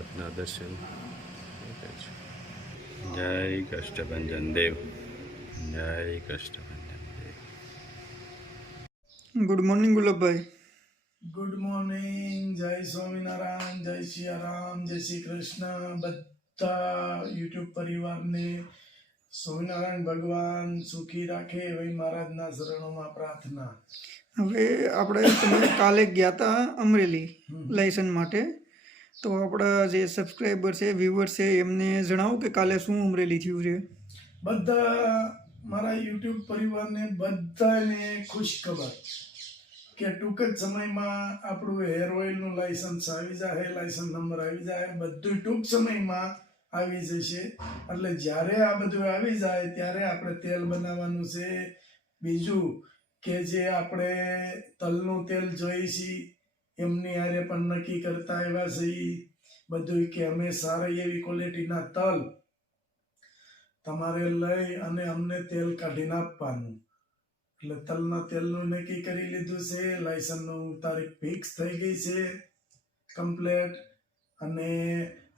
રાતના દર્શન. જય કષ્ટભંજન દેવ, જય Kashtbhanjan Dev. Good morning Gulabbhai. Good morning. જય સ્વામિનારાયણ, જય સિયારામ, જય શ્રી કૃષ્ણ. બધા યુટ્યુબ પરિવારને સ્વામિનારાયણ ભગવાન સુખી રાખે એવી મહારાજના શરણોમાં પ્રાર્થના. હવે આપણે તમે કાલે ગયા હતા અમરેલી લાયસન્સ માટે, તો આપણા જે સબસ્ક્રાઈબર છે, વ્યુઅર્સ છે, એમને જણાવો કે કાલે શું અમરેલી થયું છે. બધા મારા યુટ્યુબ પરિવારને બધાને ખુશ ખબર કે ટૂંક જ સમયમાં આપણું હેર ઓઇલનું લાયસન્સ આવી જાય, લાયસન્સ નંબર આવી જાય, બધું ટૂંક સમયમાં આવી જશે. એટલે જ્યારે આ બધું આવી જાય ત્યારે આપણે તેલ બનાવવાનું છે. બીજું કે જે આપણે તલનું તેલ જોઈએ છીએ એમની હારે પણ નક્કી કરતા આવ્યા છે બધું કે અમે સારી એવી ક્વોલિટીના તલ તમારે લઈ અને અમને તેલ કાઢીને આપવાનું. એટલે તલના તેલનું નક્કી કરી લીધું છે. લાયસન્સનું તારીખ ફિક્સ થઈ ગઈ છે કમ્પ્લેટ. અને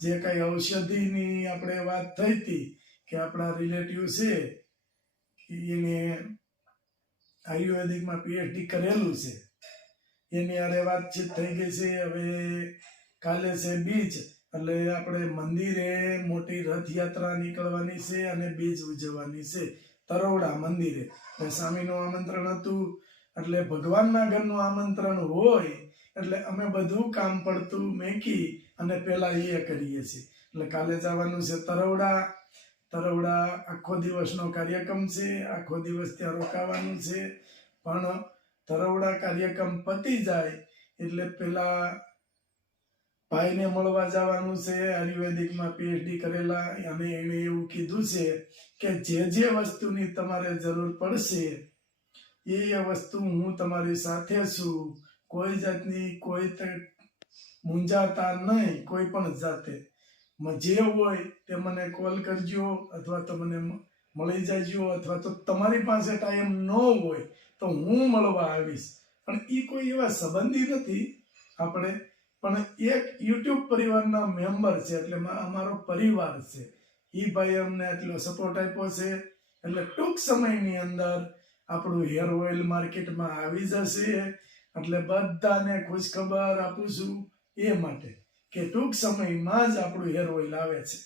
જે કઈ ઔષધિની આપણે વાત થઈ હતી કે આપણા રિલેટિવ છે એને આયુર્વેદિકમાં પીએચડી કરેલું છે, એની હારે વાતચીત થઈ ગઈ છે. હવે કાલે છે બીજ, એટલે આપણે મંદિરે મોટી રથયાત્રા નીકળવાની છે અને બીજ ઉજવવાની છે તરોડા મંદિરે. સ્વામીનું આમંત્રણ હતું એટલે ભગવાનના ઘરનું આમંત્રણ હોય એટલે અમે બધું કામ પડતું મેકી અને પેલા એ કરીએ છીએ. એટલે કાલે જવાનું છે તરોડા. આખો દિવસનો કાર્યક્રમ છે, આખો દિવસ ત્યાં રોકાવાનું છે. પણ તરોડા કાર્યક્રમ પતી જાય એટલે પેલા ભાઈને મળવા જવાનું છે, આયુર્વેદિકમાં પીએચડી કરેલા, અને એને એવું કીધું છે કે જે વસ્તુની તમારે જરૂર પડશે એ વસ્તુ હું તમારી સાથે છું. કોઈ જાતની કોઈ મૂંઝાતા નહીં, કોઈ પણ જાતે જે હોય તે મને કોલ કરજો અથવા તો મને મળી જાયજો, અથવા તો તમારી પાસે ટાઈમ ન હોય તો હું મળવા આવીશ. પણ એ કોઈ એવા સંબંધી નથી આપણે, પણ એક યુટ્યુબ પરિવારના મેમ્બર છે, એટલે અમારો પરિવાર છે. એ ભાઈ અમને એટલો સપોર્ટ આપ્યો છે. એટલે ટૂંક સમયની અંદર આપણું હેર ઓઇલ માર્કેટમાં આવી જશે. એટલે બધાને ખુશ ખબર આપું છું એ માટે કે ટૂંક સમયમાં જ આપણું હેર ઓઇલ આવે છે.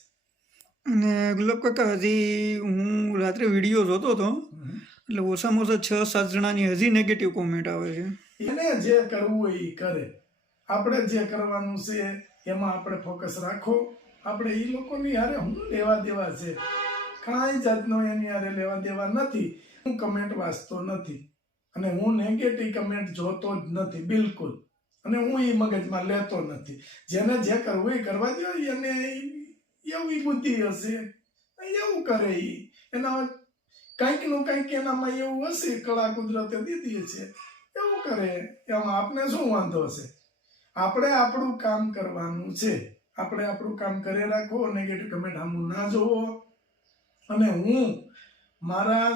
અને ગુલાબ કાકા, હજી હું રાત્રે વિડીયો જોતો હતો એટલે ઓછામાં ઓછા 6-7 જણાની હજી નેગેટિવ કોમેન્ટ આવે છે. એને જે કરવું હોય એ કરે. આપણે જે કરવાનું છે એમાં આપણે ફોકસ રાખો. આપણે એ લોકોની હારે હું લેવા દેવા છે, કાંઈ જાતનો એની હારે લેવા દેવા નથી. હું કમેન્ટ વાંચતો નથી અને હું નેગેટિવ કમેન્ટ જોતો જ નથી બિલકુલ, અને હું એ મગજમાં લેતો નથી. જેને જે કરવું એ કરવા દો. એને એવી બુદ્ધિ હશે એવું કરે. એના કંઈકનું કંઈક એનામાં એવું હશે, કળા કુદરતે દીધી છે, એવું કરે. એમાં આપણે શું વાંધો હશે? આપણે આપણું કામ કરવાનું છે. આપણે આપણું કામ કરે રાખો. નેગેટિવ કમેન્ટ આમ ના જોવો. અને હું મારા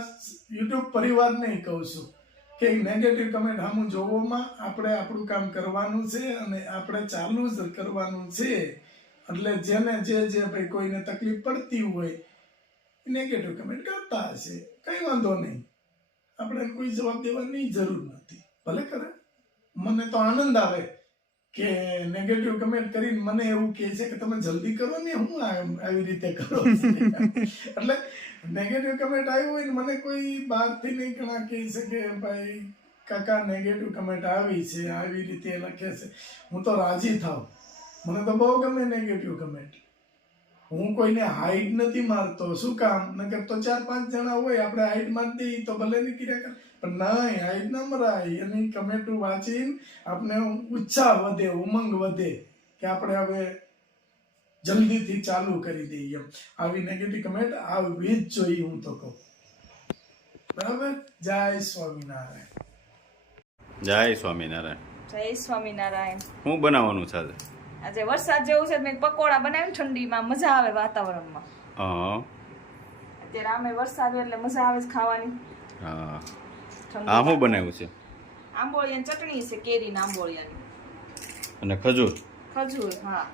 યુટ્યુબ પરિવારને કહું છું કે નેગેટિવ કમેન્ટ આમ જોવામાં આપણે આપણું કામ કરવાનું છે અને આપણે ચાલુ જ કરવાનું છે. એટલે જેને જે ભાઈ કોઈને તકલીફ પડતી હોય નેગેટિવ કમેન્ટ કરતા હશે, કઈ વાંધો નહીં. આપણે કોઈ જવાબ દેવાની જરૂર નથી, ભલે કરે. મને તો આનંદ આવે કે નેગેટિવ કમેન્ટ કરીને મને એવું કહે છે કે તમે જલ્દી કરો ને, હું આવી રીતે કરો. એટલે નેગેટિવ કમેન્ટ આવ્યું હોય ને મને કોઈ બહારથી નહીં ઘણા કહે છે કે ભાઈ કાકા નેગેટિવ કમેન્ટ આવી છે, આવી રીતે લખે છે, હું તો રાજી થાવ. મને તો બહુ ગમે નેગેટિવ કમેન્ટ. હું કોઈને હાઈટ નથી મારતો. શું કામ? નકર તો 4-5 જણા હોય આપણે હાઈટ મારી દઈએ તો ભલે નીકળ્યા કર, પણ નહીં, હાઈટ ના મરાય. એની કમેન્ટ વાંચીને આપણે ઉત્સાહ વધે, ઉમંગ વધે કે આપણે હવે જલ્દીથી ચાલુ કરી દઈએ. આવી નેગેટિવ કમેન્ટ આવવી જ જોઈએ, હું તો કહું. બરાબર. જય સ્વામિનારાયણ. જય સ્વામિનારાયણ. જય સ્વામિનારાયણ. શું બનાવવાનું છે આજે વરસાદ જેવું છે, મેં પકોડા બનાવીને ઠંડીમાં મજા આવે વાતાવરણમાં. અત્યારે આમે વરસાદ એટલે મજા આવે છે ખાવાની. હા, આ શું બનાવ્યું છે? આંબોળિયાની ચટણી છે, કેરીના આંબોળિયાની. અને ખજૂર. ખજૂર, હા.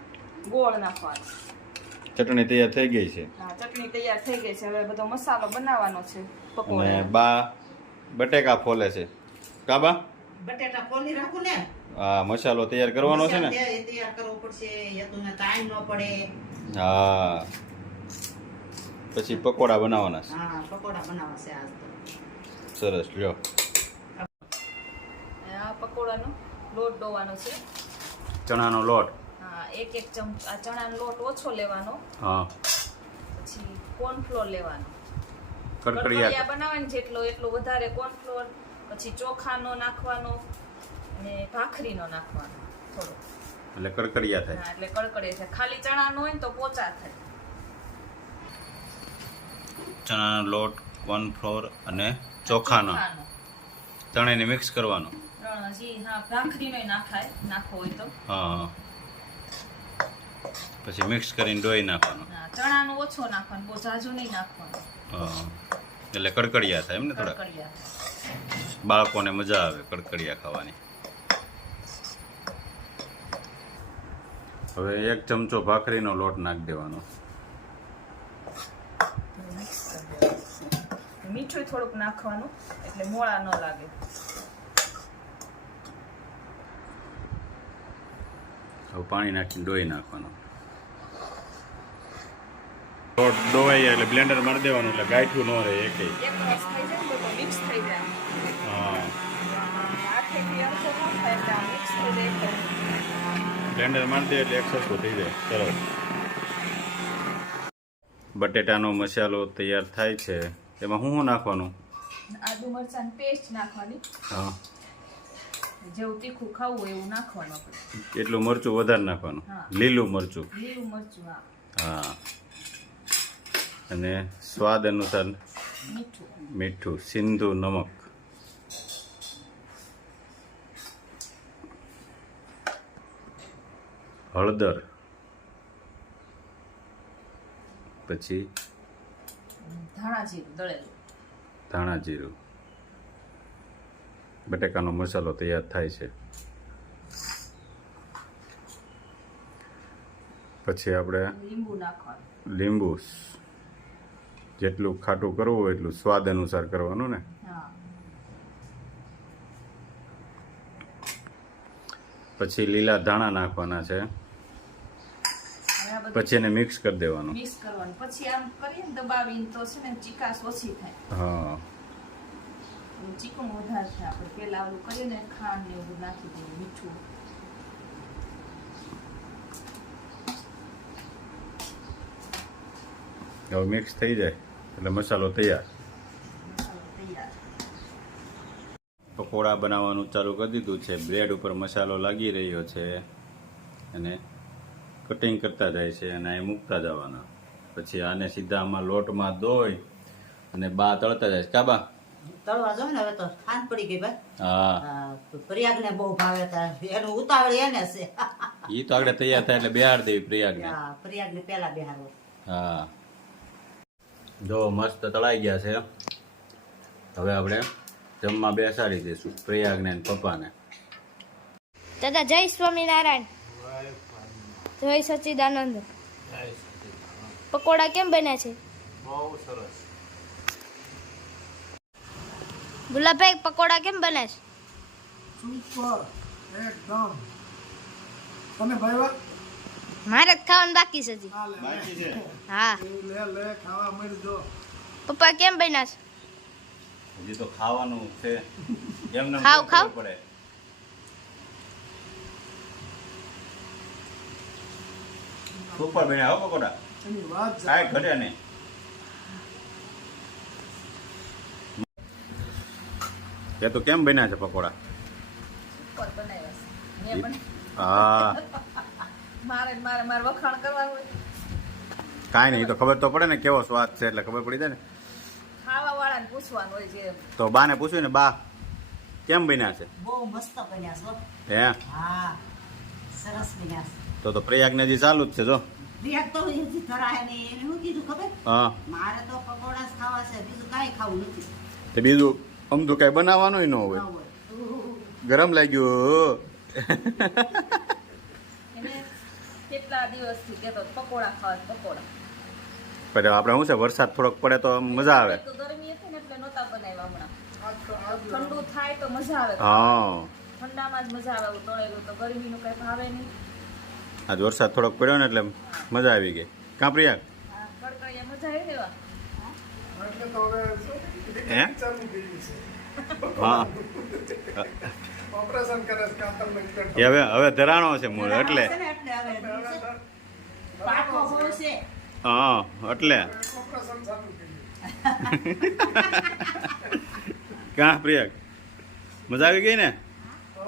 ગોળ નાખવાનો. ચટણી તૈયાર થઈ ગઈ છે હા, ચટણી તૈયાર થઈ ગઈ છે. હવે બધો મસાલો બનાવવાનો છે અને પકોડા. બા બટેકા ફોલે છે કાબા બટેટા ખોલી રાખું ને હા મસાલો તૈયાર કરવાનો છે ને એ તૈયાર કરવો પડશે એ તો ટાઈમ ન પડે. હા પછી પકોડા બનાવવાના છે હા પકોડા બનાવશે આજ તો. સરસ લ્યો આ પકોડાનો લોટ ડોવાનો છે. ચણાનો લોટ હા, એક ચમચા ચણાનો લોટ ઓછો લેવાનો. હા પછી કોર્નફ્લોર લેવાનો. કડકડિયા કડકડિયા બનાવવાની જેટલો એટલો વધારે કોર્નફ્લોર. પછી ચોખાનો નાખવાનો અને ભાખરીનો નાખવાનો થોડો. એટલે કડકડિયા થાય હા, એટલે કડકડે છે. ખાલી ચણાનો હોય ને તો પોચા થાય. ચણાનો લોટ કોર્નફ્લોર અને ચોખાનો ત્રણેયને મિક્સ કરવાનો જી હા, ભાખરીનો નાખાય નાખવો હોય તો. હા પછી મિક્સ કરીને ડોઈ નાખવાનો હા, ચણાનો ઓછો નાખવાનો, બહુ ઝાઝું નહીં નાખવાનું. હા એટલે કડકડિયા થાય એમ ને થોડા કડકડિયા. બાળકોને મજા આવે કડકડિયા ખાવાની હવે 1 ચમચો ભાખરીનો લોટ નાખી દેવાનો મિક્સ કરી દેવાનું. મીઠું થોડુંક નાખવાનું એટલે મોળા ન લાગે. હવે પાણી નાખીને ડોઈ નાખવાનો લોટ ડોવાઈ જાય એટલે બ્લેન્ડર મારી દેવાનું એટલે ગાંઠું ન રહે એકેય એક રસ થઈ જાય ને તો મિક્સ થઈ જાય. હા આખેથી અડધો ન થાય એટલે આ મિક્સ થઈ જાય એકદમ. બ્લેન્ડર મારી દે એટલે એક સરખું થઈ જાય સરસ બટેટાનો મસાલો તૈયાર થાય છે એમાં શું નાખવાનું આદુ મરચાંની પેસ્ટ નાખવાની. હા જેવું તીખું ખાવું હોય એવું નાખવાનું આપણે. એટલું મરચું વધારે નાખવાનું હા. લીલું મરચું લીલું મરચું, હા. હા અને સ્વાદ અનુસાર મીઠું. મીઠું સિંધુ નમક હળદર પછી ધાણા જીરું દળેલું. ધાણા જીરું બટેકાનો મસાલો તૈયાર થાય છે પછી આપણે લીંબુ નાખવાનું. લીંબુ જેટલું ખાટું કરવું હોય એટલું સ્વાદ અનુસાર કરવાનું ને હા. પછી લીલા ધાણા નાખવાના છે હવે આ બધું પછી એને મિક્સ કરી દેવાનું મિક્સ કરવાનું. પછી આમ કરીએ ને દબાવીને તો છે ને ચીકાશ ઓછી થાય. હા ચીકણું વધારે થાય. આપણે પેલા ઓલું કરીએ ને ખાંડ ને એવું નાખી દઈએ, મીઠું. હવે મિક્સ થઈ જાય એટલે મસાલો તૈયાર મસાલો તૈયાર. પકોડા બનાવવાનું ચાલુ કરી દીધું છે બ્રેડ ઉપર મસાલો લાગી રહ્યો છે અને કટિંગ કરતા જાય છે અને અહીં મૂકતા જવાના પછી આને સીધા આમાં લોટમાં ધોઈ અને બા તળતા જાય છે કાબા તળવા જાવ ને હવે તો ખાંડ પડી ગઈ ભાઈ. હા પ્રયાગ ને બહુ ભાવે તાર એનું ઉતાવળ એને છે. ઈ તો આગળ તૈયાર થાય એટલે બેહાર દેવી પ્રયાગને પ્રયાગ ને પેલા બેહારવો. હા જો મસ્ત તળાઈ ગયા છે હવે આપણે જમવા બેસાડી દઈશું પ્રયાગને અને પપ્પાને દાદા જય સ્વામિનારાયણ. જય સચ્ચિદાનંદ. પકોડા કેમ બન્યા છે? બહુ સરસ ગુલાબભાઈ પકોડા કેમ બન્યા છે? સુપર એકદમ. તમે ભાઈવા મારે જ ખાવાનું બાકી છે હજી. બાકી છે હા લે લે ખાવા મળજો. પપ્પા કેમ બન્યા છે? હજી તો ખાવાનું છે એમને ખાવ, ખાવ. પડે સુપર બન્યા હો પકોડા એની વાત કાંઈ ઘટે નહીં એ તો કેમ બન્યા છે પકોડા ઉપર બનાવ્યા છે. મેં પણ હા મારે વખાણ કરવાનું હોય. કાંઈ નહીં એ તો ખબર તો પડે ને કેવો સ્વાદ છે એટલે ખબર પડી જાય ને ખાવા વાળાને પૂછવાનું હોય જે તો બાને પૂછ્યું ને બા કેમ બન્યા છે બહુ મસ્ત બન્યા છો. હે હા સરસ બન્યા છે. તો પ્રયાગને હજી ચાલુ જ છે જો પ્રયાગ તો હજી ધરાય નહીં. એને શું કીધું ખબર? હા મારે તો પકોડા જ ખાવા છે, બીજું કાંઈ ખાવું નથી. તે બીજું અમથું કાંઈ બનાવવાનું ન હોય ના હોય. ગરમ લાગ્યું એને કેટલા કેટલા દિવસથી કહેતો હતો, પકોડા ખાવા પકોડા. પણ આપણે શું છે વરસાદ થોડોક પડે તો મજા આવે. તો ગરમી હતી ને એટલે નહોતા બનાવ્યા હમણાં. ઠંડુ થાય તો મજા આવે. હા ઠંડામાં જ મજા આવે. તળેલું તો ગરમીનું કઈ ભાવે નહીં. આજ વરસાદ થોડોક પડ્યો ને એટલે મજા આવી ગઈ. કાં પ્રિયા? હા, કડકડિયા મજા આવી દેવા. એટલે તો હવે હે? ચાલુ કર્યું છે હા ઓપરેશન કરે છે કાતર એ હવે ધરાણો છે મૂળ એટલે છે ને એટલે હવે પાકો હોય છે. હા એટલે ઓપરેશન ચાલુ કર્યું કાં પ્રિયા મજા આવી ગઈ ને? તો